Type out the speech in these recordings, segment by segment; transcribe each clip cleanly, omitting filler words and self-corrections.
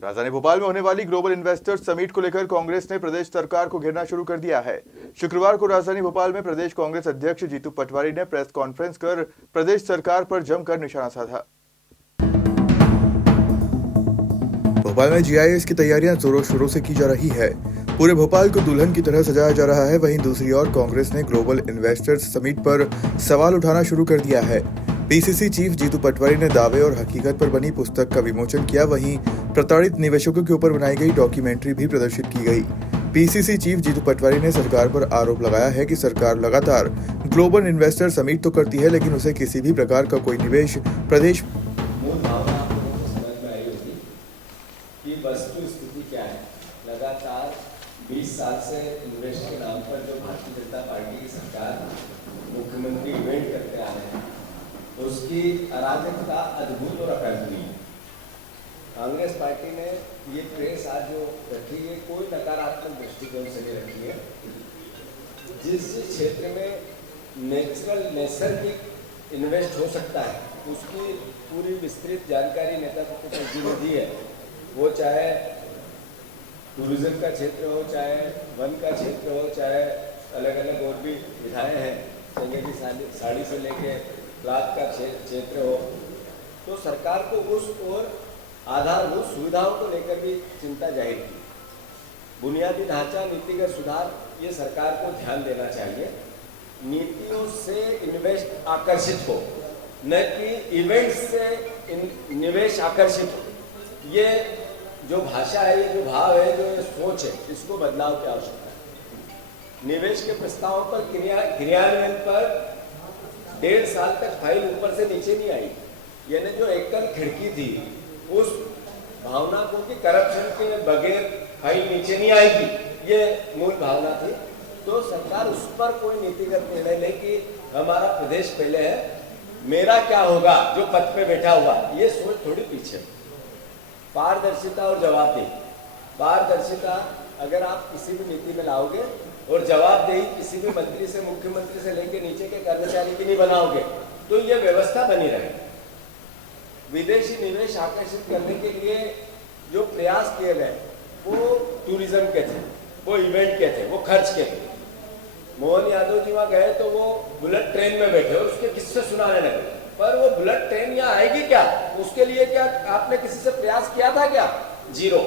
राजधानी भोपाल में होने वाली ग्लोबल इन्वेस्टर्स समिट को लेकर कांग्रेस ने प्रदेश सरकार को घेरना शुरू कर दिया है। शुक्रवार को राजधानी भोपाल में प्रदेश कांग्रेस अध्यक्ष जीतू पटवारी ने प्रेस कॉन्फ्रेंस कर प्रदेश सरकार पर जमकर निशाना साधा। भोपाल में जीआईएस की तैयारियां जोरों शोरों से की जा रही है। पूरे भोपाल को दुल्हन की तरह सजाया जा रहा है। वहीं दूसरी ओर कांग्रेस ने ग्लोबल इन्वेस्टर्स समिट पर सवाल उठाना शुरू कर दिया है। पीसीसी चीफ जीतू पटवारी ने दावे और हकीकत पर बनी पुस्तक का विमोचन किया। वहीं प्रताड़ित निवेशकों के ऊपर बनाई गई डॉक्यूमेंट्री भी प्रदर्शित की गई। पीसीसी चीफ जीतू पटवारी ने सरकार पर आरोप लगाया है कि सरकार लगातार ग्लोबल इन्वेस्टर समिट तो करती है, लेकिन उसे किसी भी प्रकार का कोई निवेश प्रदेश कि वस्तु स्थिति क्या है। लगातार 20 साल से इन्वेस्ट के नाम पर जो भारतीय जनता पार्टी की सरकार मुख्यमंत्री इवेंट करते आ रहे हैं, उसकी अराजकता अद्भुत और अकल्पनीय है। कांग्रेस पार्टी ने ये प्रेस आज जो रखी है, कोई नकारात्मक दृष्टिकोण से नहीं रखी है। जिस क्षेत्र में नैसर्गिक इन्वेस्ट हो सकता है, उसकी पूरी विस्तृत जानकारी नेता प्रतिनिधि ने दी है। वो चाहे टूरिज्म का क्षेत्र हो, चाहे वन का क्षेत्र हो, चाहे अलग अलग और भी विधाएं हैं, चंगे की साड़ी से लेके क्लाथ का क्षेत्र हो, तो सरकार को उस और आधारभूत सुविधाओं को लेकर भी चिंता जाहिर की। बुनियादी ढांचा नीतिगत सुधार, ये सरकार को ध्यान देना चाहिए। नीतियों से इन्वेस्ट आकर्षित हो, न कि इवेंट से निवेश आकर्षित हो। ये जो भाषा है, ये जो भाव है, जो ये सोच है, इसको बदलाव की आवश्यकता है। निवेश के प्रस्तावों पर क्रियान्वयन पर 1.5 साल तक फाइल ऊपर से नीचे नहीं आई। यानी जो एकल खिड़की थी, उस भावना को कि करप्शन के बगैर फाइल नीचे नहीं आएगी, ये मूल भावना थी। तो सरकार उस पर कोई नीतिगत निर्णय ले कि हमारा प्रदेश पहले है, मेरा क्या होगा जो पद पे बैठा हुआ, ये सोच थोड़ी पीछे। पारदर्शिता और जवाबदेही। पारदर्शिता अगर आप किसी भी नीति में लाओगे और जवाबदेही किसी भी मंत्री से, मुख्यमंत्री से लेकर नीचे के कर्मचारी की नहीं बनाओगे, तो ये व्यवस्था बनी रहेगी। विदेशी निवेश आकर्षित करने के लिए जो प्रयास किए गए, वो टूरिज्म के थे, वो इवेंट के थे, वो खर्च के थे। मोहन यादव जी वहां गए तो वो बुलेट ट्रेन में बैठे और उसके किस्से सुनाने लगे, पर वो बुलेट ट्रेन यहाँ आएगी क्या, उसके लिए क्या आपने किसी से प्रयास किया था क्या? जीरो।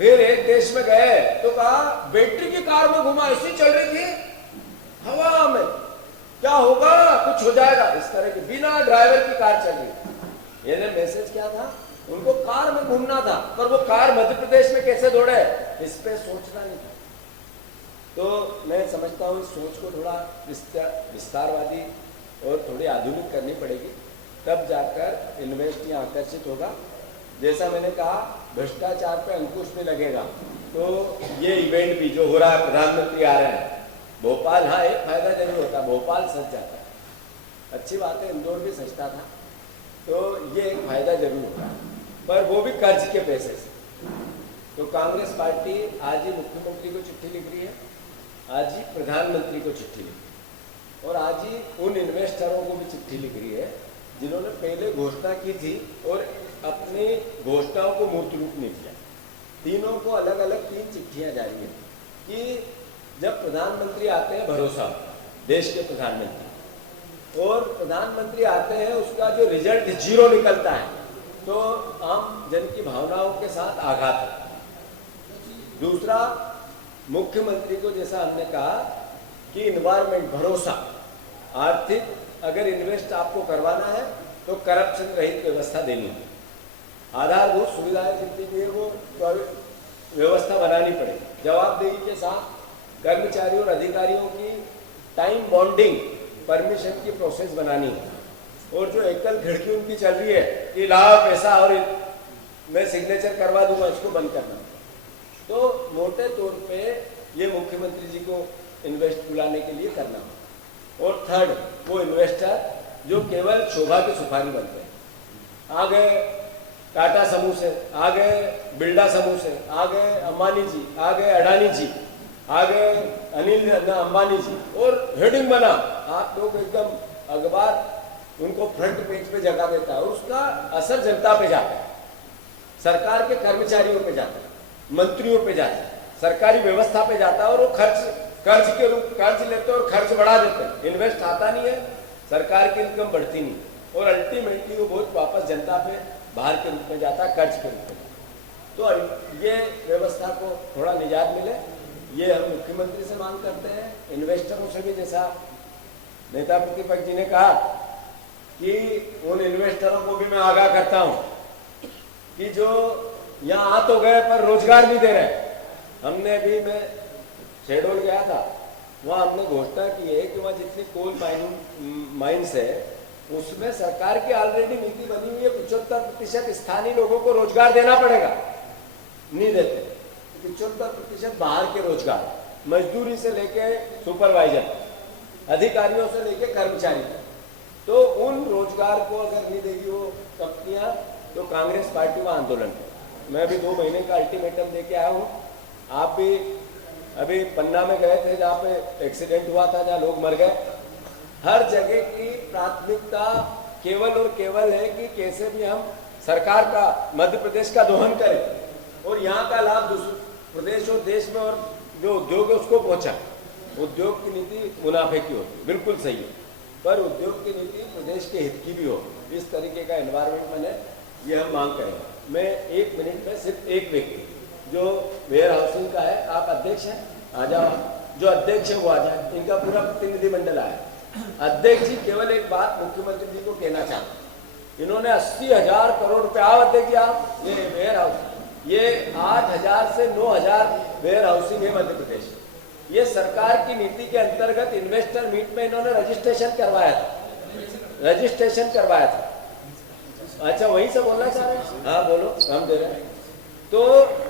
फिर एक देश में गए तो कहा बैटरी की कार में घुमा, ऐसी चल रही थी हवा में, क्या होगा, कुछ हो जाएगा, इस तरह की बिना ड्राइवर की कार चल रही। ये मैसेज क्या था? उनको कार में घूमना था, पर वो कार मध्य प्रदेश में कैसे दौड़े, इस पे सोचना नहीं था। तो मैं समझता हूँ इस सोच को थोड़ा विस्तारवादी और थोड़ी आधुनिक करनी पड़ेगी, तब जाकर इन्वेस्ट यहाँ आकर्षित होगा। जैसा मैंने कहा, भ्रष्टाचार पे अंकुश नहीं लगेगा तो ये इवेंट भी जो हो रहा है, प्रधानमंत्री आ रहे हैं भोपाल, हाँ एक फायदा जरूर होता है, भोपाल सज जाता है। अच्छी बात है, इंदौर भी सजता था, तो ये एक फायदा जरूर होता है, पर वो भी कर्ज के पैसे से। तो कांग्रेस पार्टी आज ही मुख्यमंत्री को चिट्ठी लिख रही है, आज ही प्रधानमंत्री को चिट्ठी लिख रही है, और आज ही उन इन्वेस्टरों को भी चिट्ठी लिख रही है जिन्होंने पहले घोषणा की थी और अपनी घोषणाओं को मूर्त रूप नहीं दिया। तीनों को अलग अलग 3 चिट्ठियां जारी है कि जब प्रधानमंत्री आते हैं, भरोसा देश के प्रधानमंत्री, और प्रधानमंत्री आते हैं, उसका जो रिजल्ट 0 निकलता है, तो आम जन की भावनाओं के साथ आघात है। दूसरा, मुख्यमंत्री को जैसा हमने कहा कि इन्वायरमेंट, भरोसा, आर्थिक अगर इन्वेस्ट आपको करवाना है तो करप्शन रहित व्यवस्था देनी है। आधारभूत सुविधाएं जितनी भी है वो व्यवस्था बनानी पड़ेगी। जवाबदेही के साथ कर्मचारियों और अधिकारियों की टाइम बॉन्डिंग, परमिशन की प्रोसेस बनानी है। और जो एकल खिड़की उनकी चल रही है कि लाओ पैसा और मैं सिग्नेचर करवा दूंगा, इसको बंद करना। तो मोटे तौर पे ये मुख्यमंत्री जी को इन्वेस्ट बुलाने के लिए करना हो। और थर्ड, वो इन्वेस्टर जो केवल शोभा की सुपारी बनते हैं। आ गए टाटा समूह से, आ गए बिरला समूह से, आ गए अंबानी जी, आ गए अडानी जी, आ गए अनिल अंबानी जी, और हेडिंग बना, आप लोग एकदम अखबार उनको फ्रंट पेज पे जगह देता है और उसका असर जनता पे जाता है। सरकार के कर्मचारियों पे जाता है, मंत्रियों पे जाता है, सरकारी व्यवस्था पे जाता है, और वो कर्ज लेते हैं और खर्च बढ़ा देते हैं। इन्वेस्ट आता नहीं है, सरकार की इनकम बढ़ती नहीं, और अल्टीमेटली वो वोट वापस जनता पे भार के रूप में जाता है, कर्ज के रूप में। तो ये व्यवस्था को थोड़ा निजात मिले, ये हम मुख्यमंत्री से मांग करते हैं, इन्वेस्टरों से भी। जैसा नेता प्रतिपक्ष जी ने कहा कि उन इन्वेस्टरों को भी मैं आगाह करता हूं कि जो यहाँ आ तो गए पर रोजगार नहीं दे रहे। हमने भी, मैं शेडोल गया था, वहाँ हमने घोषणा की है कि वहाँ जितनी कोल माइन्स है उसमें सरकार की ऑलरेडी नीति बनी हुई है, 75% स्थानीय लोगों को रोजगार देना पड़ेगा, नहीं देते। 75% बाहर के रोजगार, मजदूरी से लेके सुपरवाइजर, अधिकारियों से लेके कर्मचारी, तो उन रोजगार को अगर नहीं देगी वो कंपनियां, तो कांग्रेस पार्टी वहाँ आंदोलन करे। मैं भी 2 महीने का अल्टीमेटम देके आया हूँ। आप भी अभी पन्ना में गए थे, जहाँ पे एक्सीडेंट हुआ था, जहाँ लोग मर गए। हर जगह की प्राथमिकता केवल और केवल है कि कैसे भी हम सरकार का, मध्य प्रदेश का दोहन करें और यहाँ का लाभ दूसरे प्रदेश और देश में और जो उद्योग है उसको पहुँचा। उद्योग की नीति मुनाफे की होती, बिल्कुल सही है, पर उद्योग की नीति प्रदेश के हित की भी हो, इस तरीके का एनवायरमेंट बने, ये हम मांग करेंगे। मैं 1 मिनट में सिर्फ एक व्यक्ति जो वेयर हाउसिंग का है, आप अध्यक्ष हैं, आ जाओ, जो अध्यक्ष है वो आ जाए, इनका पूरा प्रतिनिधिमंडल आया। अध्यक्ष जी, केवल एक बात मुख्यमंत्री जी को कहना चाहते, इन्होंने 80,000 करोड़ रुपया, अध्यक्ष जी आप, ये वेयर हाउस, ये 8,000 से 9,000 वेयर हाउसिंग है मध्य प्रदेश। ये सरकार की नीति के अंतर्गत इन्वेस्टर मीट में इन्होंने रजिस्ट्रेशन करवाया था। अच्छा, वहीं से बोलना चाह रहे हैं? हाँ बोलो, हम दे रहे हैं। तो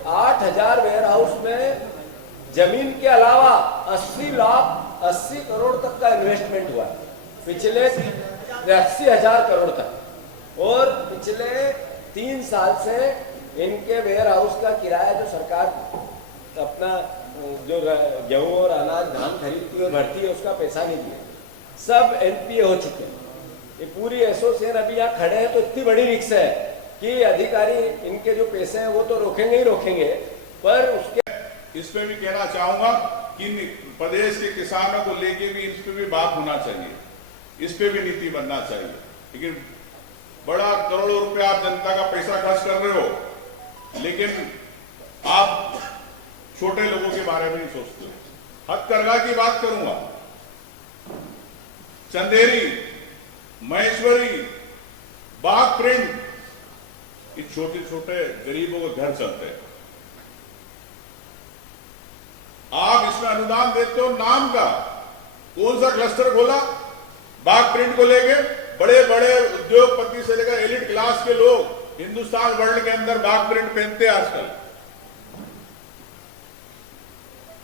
8,000 वेयर हाउस में जमीन के अलावा 80 करोड़ तक का इन्वेस्टमेंट हुआ पिछले 80,000 करोड़ तक, और पिछले 3 साल से इनके वेयर हाउस का किराया जो सरकार अपना जो गेहूं और अनाज धान खरीदती है और भरती है उसका पैसा नहीं दिया, सब एनपीए हो चुके हैं। ये पूरी एसोसिएशन अभी यहाँ खड़े हैं, तो इतनी बड़ी रिक्स है कि अधिकारी इनके जो पैसे हैं वो तो रोकेंगे ही रोकेंगे, पर उसके इसमें भी कहना चाहूंगा कि प्रदेश के किसानों को लेके भी इस पे भी बात होना चाहिए, इस पे भी नीति बनना चाहिए। लेकिन बड़ा करोड़ों रुपए आप जनता का पैसा खर्च कर रहे हो, लेकिन आप छोटे लोगों के बारे में नहीं सोचते हो। हथकरघा की बात करूंगा, चंदेरी, महेश्वरी, बाग प्रिंट, ये छोटे छोटे गरीबों के घर चलते हैं। आप इसमें अनुदान देते हो नाम का, कौन सा क्लस्टर खोला बाग प्रिंट को लेके? बड़े बड़े उद्योगपति से लेकर एलिट क्लास के लोग हिंदुस्तान वर्ल्ड के अंदर बाग प्रिंट पहनते हैं आजकल।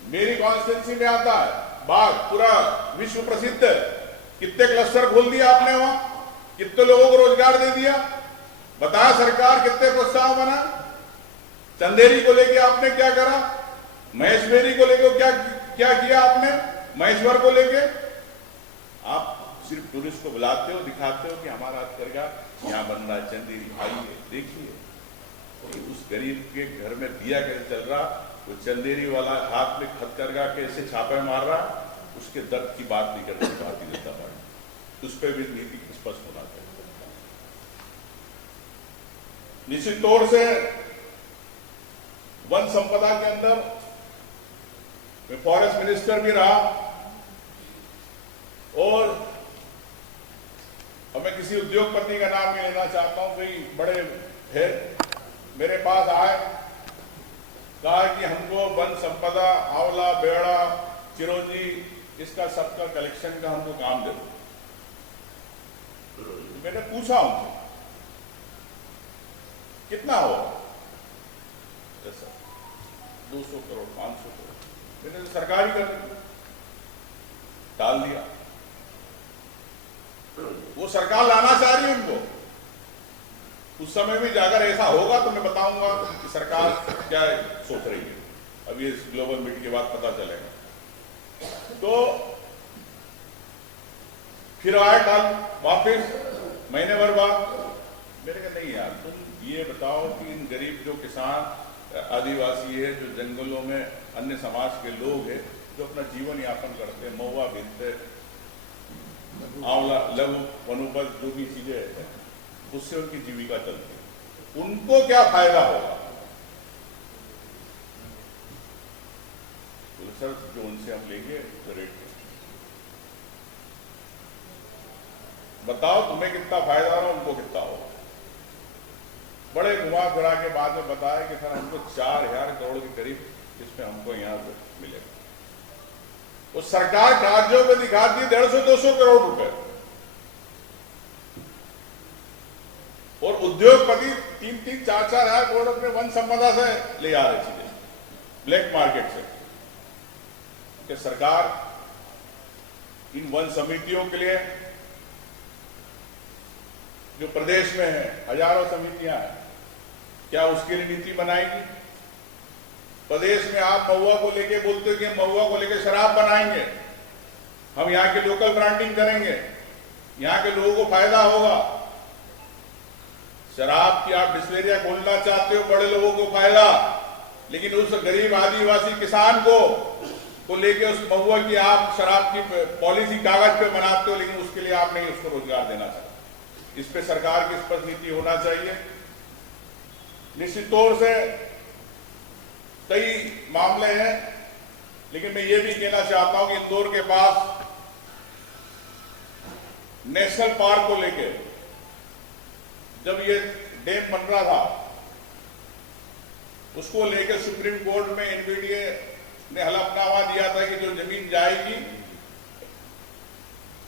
मेरी कॉन्स्टिट्यूंसी में आता है बाग, पूरा विश्व प्रसिद्ध है। कितने क्लस्टर खोल दिया आपने वहां, कितने लोगों को रोजगार दे दिया, बताया सरकार कितने प्रोत्साहन बना। चंदेरी को लेके आपने क्या करा, महेश्वरी को लेके क्या किया आपने, महेश्वर को लेके आप सिर्फ टूरिस्ट को बुलाते हो, दिखाते हो कि हमारा हथकरघा यहाँ बन रहा है, चंदेरी भाई देखिए उस गरीब के घर में दिया कैसे चल रहा, वो चंदेरी वाला हाथ में हथकरघा कैसे छापे मार रहा, उसके दर्द की बात नहीं करती भारतीय जनता पार्टी। उस पर भी नीति स्पष्ट होना चाहिए। निश्चित तौर से वन संपदा के अंदर मैं फॉरेस्ट मिनिस्टर भी रहा, और अब मैं किसी उद्योगपति का नाम नहीं लेना चाहता हूं, कोई बड़े फिर मेरे पास आए, कहा कि हमको वन संपदा, आंवला, बेड़ा, चिरौंजी, इसका सबका कलेक्शन का हमको काम दे दो। मैंने पूछा उनसे कितना हो, 200 करोड़ 500 करोड़, मैंने तो सरकारी कर डाल दिया। वो सरकार लाना चाह रही है उनको, उस समय भी जाकर ऐसा होगा तो मैं बताऊंगा कि सरकार क्या सोच रही है। अब ये ग्लोबल मीट के बाद पता चलेगा। तो फिर आया कल वापिस महीने भर बाद, मैंने कहा नहीं यार, तुम ये बताओ कि इन गरीब जो किसान आदिवासी है, जो जंगलों में अन्य समाज के लोग हैं, जो अपना जीवन यापन करते हैं, महुआ बीनते, आंवला, लघु वनोपज जो भी चीजें हैं, उससे उनकी जीविका चलती है, उनको क्या फायदा होगा? तो सर जो उनसे हम लेंगे तो रेट बताओ तुम्हें कितना फायदा हो, उनको कितना होगा? बड़े घुमा फिरा के बाद में बताया कि सर हमको 4000 करोड़ के करीब इसमें हमको यहाँ से मिलेगा। तो सरकार राज्यों में दिखाती है 150-200 करोड़ रुपए, और उद्योगपति 3-4 हजार करोड़ अपने वन संपदा से ले आ रहे चीजें ब्लैक मार्केट से। कि सरकार इन वन समितियों के लिए, जो प्रदेश में है हजारों समितियां हैं, क्या उसके लिए नीति बनाएगी? प्रदेश में आप महुआ को लेके बोलते हो कि महुआ को लेके शराब बनाएंगे, हम यहाँ के लोकल ब्रांडिंग करेंगे, यहाँ के लोगों को फायदा होगा। शराब की आप डिस्टिलरियां खोलना चाहते हो, बड़े लोगों को फायदा, लेकिन उस गरीब आदिवासी किसान को लेके उस महुआ की आप शराब की पॉलिसी कागज पे बनाते हो, लेकिन उसके लिए आप नहीं उसको रोजगार देना चाहते। इस पे सरकार की स्पष्ट नीति होना चाहिए। निश्चित तौर से कई मामले हैं, लेकिन मैं ये भी कहना चाहता हूं कि इंदौर के पास नेशनल पार्क को लेकर जब ये डैम बन रहा था, उसको लेकर सुप्रीम कोर्ट में एनबीडीए ने हलफनामा दिया था कि जो जमीन जाएगी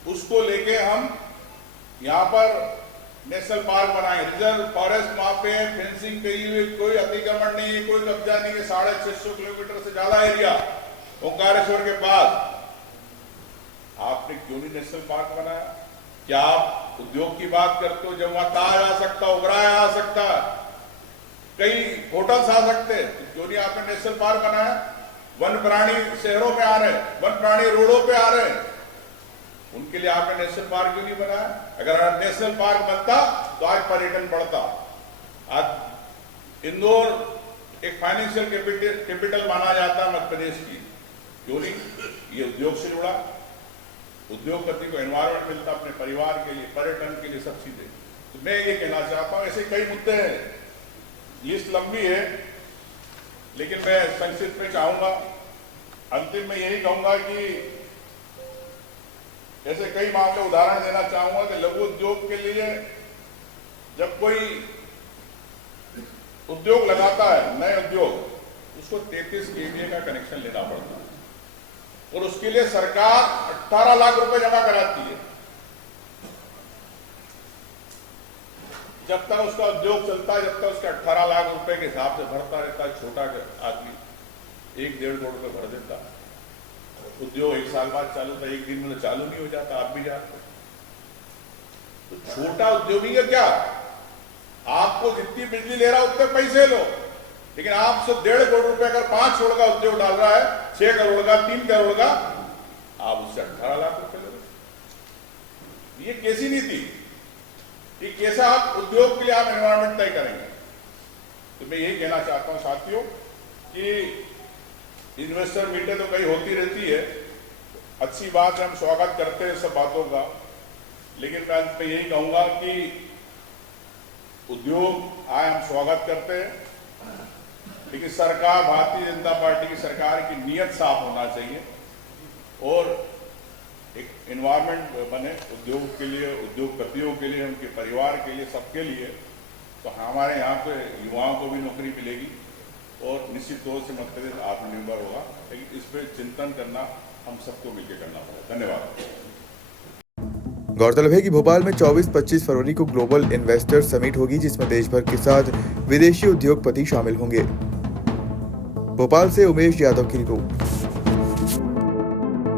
उसको लेके हम यहां पर नेशनल पार्क बनाए, रिजर्व फॉरेस्ट, वहां पे फेंसिंग करी हुई, कोई अतिक्रमण नहीं है, कोई कब्जा नहीं है, 650 किलोमीटर से ज्यादा एरिया ओंकारेश्वर के पास। आपने क्यों नहीं नेशनल पार्क बनाया? क्या आप उद्योग की बात करते हो? जब वहां ताज आ सकता, ओबराय आ सकता, कई होटल्स आ सकते, तो क्यों नहीं आपने नेशनल पार्क बनाया? वन प्राणी शहरों में आ रहे, वन प्राणी रोडों पे आ रहे, उनके लिए आपने नेशनल पार्क क्यों नहीं बनाया? अगर नेशनल पार्क बनता तो आज पर्यटन बढ़ता। आज इंदौर एक फाइनेंशियल कैपिटल माना जाता है मध्य प्रदेश की, क्यों नहीं? ये उद्योग से जुड़ा, उद्योगपति को एनवायरमेंट मिलता अपने परिवार के लिए, पर्यटन के लिए, सब चीजें। तो मैं ये कहना चाहता हूं, ऐसे कई मुद्दे हैं, लिस्ट लंबी है, लेकिन मैं संक्षिप्त में चाहूंगा, अंतिम में यही कहूंगा कि ऐसे कई मामले उदाहरण देना चाहूंगा कि लघु उद्योग के लिए जब कोई उद्योग लगाता है, नए उद्योग, उसको 33 केवीए का कनेक्शन लेना पड़ता है, और उसके लिए सरकार 18 लाख रुपए जमा कराती है। जब तक उसका उद्योग चलता है, जब तक उसके 18 लाख रुपए के हिसाब से भरता रहता है, छोटा आदमी 1-1.5 करोड़ रुपए भर देता है। उद्योग 1 साल बाद चालू था, 1 दिन में तो चालू नहीं हो जाता, आप भी जानते। तो छोटा उद्योगी का क्या, आपको जितनी बिजली ले रहा है उतने पैसे लो, लेकिन आप सिर्फ 1.5 करोड़ रुपए अगर 5 करोड़ का उद्योग डाल रहा है, 6 करोड़ का, 3 करोड़ का, आप उससे 18 लाख रुपए ले लो। ये कैसी नीति? ये कैसा आप उद्योग के लिए आप एनवायरमेंट तय करेंगे? तो मैं यही कहना चाहता हूं साथियों कि इन्वेस्टर मीटें तो कहीं होती रहती है, अच्छी बात है, हम स्वागत करते हैं सब बातों का, लेकिन मैं अंत में यही कहूंगा कि उद्योग आए, हम स्वागत करते हैं, लेकिन सरकार, भारतीय जनता पार्टी की सरकार की नीयत साफ होना चाहिए और एक एनवायरमेंट बने उद्योग के लिए, उद्योगपतियों के लिए, उनके परिवार के लिए, सबके लिए। तो हमारे यहाँ पे युवाओं को भी नौकरी मिलेगी और निश्चित तौर से मध्य प्रदेश आत्मनिर्भर होगा, लेकिन इस पर चिंतन करना हम सबको मिलकर करना पड़ेगा। धन्यवाद। गौरतलब है कि भोपाल में 24-25 फरवरी को ग्लोबल इन्वेस्टर समिट होगी, जिसमें देश भर के साथ विदेशी उद्योगपति शामिल होंगे। भोपाल से उमेश यादव की रिपोर्ट।